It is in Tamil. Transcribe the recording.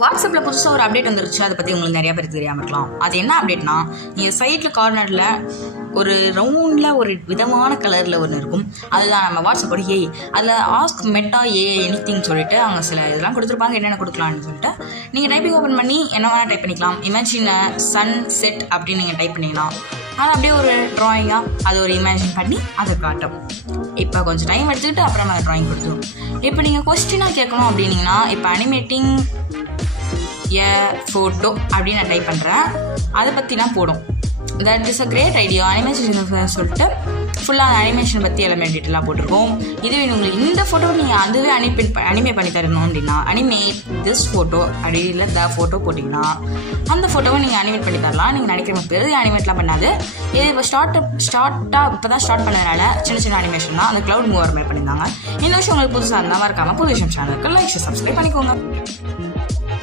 வாட்ஸ்அப்பில் புதுசாக ஒரு அப்டேட் வந்துருச்சு. அதை பற்றி உங்களுக்கு நிறையா பேருக்கு தெரியாமல் இருக்கலாம். அது என்ன அப்டேட்னா, நீங்கள் சைட்டில் கார்னரில் ஒரு ரவுண்டில் ஒரு விதமான கலரில் ஒன்று இருக்கும். அதுதான் நம்ம வாட்ஸ்அப்போட ஏஐ. அதில் ஆஸ்க் மெட்டா ஏஐ எனிதிங் சொல்லிட்டு அவங்க சில இதெல்லாம் கொடுத்துருப்பாங்க, என்னென்ன கொடுக்கலான்னு சொல்லிட்டு நீங்கள் டைப்பிங் ஓப்பன் பண்ணி என்ன வேணால் டைப் பண்ணிக்கலாம். இமேஜின் சன் செட் அப்படின்னு நீங்கள் டைப் பண்ணிங்கன்னா அது அப்படியே ஒரு ட்ராயிங்காக அது ஒரு இமேஜின் பண்ணி அதை காட்டும். இப்போ கொஞ்சம் டைம் எடுத்துக்கிட்டு அப்புறம் அந்த ட்ராயிங் கொடுத்துரும். இப்போ நீங்கள் கொஸ்டினாக கேட்கணும் அப்படின்னீங்கன்னா, இப்போ அனிமேட்டிங் ஏ ஃபோட்டோ அப்படின்னு நான் டைப் பண்ணுறேன். அதை பற்றிலாம் போடும். That is a great idea. Animation சொல்லிட்டு ஃபுல்லாக அனிமேஷன் பற்றி எல்லாமே டீட்டெயிலாக போட்டிருக்கோம். இதுவே உங்களுக்கு இந்த ஃபோட்டோ நீங்கள் அதுவே அனிமே பண்ணி தரணும் அப்படின்னா, அனிமேட் திஸ் ஃபோட்டோ அப்படி இல்லை த ஃபோட்டோ போட்டிங்கன்னா அந்த ஃபோட்டோவை நீங்கள் அனிமேட் பண்ணி தரலாம். நீங்கள் நினைக்கிற பெரிய அனிமேட்லாம் பண்ணாது. இது இப்போ ஸ்டார்ட்டாக இப்போ தான் ஸ்டார்ட் பண்ணதுனால சின்ன சின்ன அனிமேஷன் தான் அந்த க்ளவுட் மூவர் மாதிரி பண்ணியிருந்தாங்க. இந்த விஷயம் உங்களுக்கு புதுசாக இருந்தால் மறக்காமல் புது விஷயம் சேனலுக்கு லைக் சப்ஸ்கிரைப் பண்ணிக்கோங்க.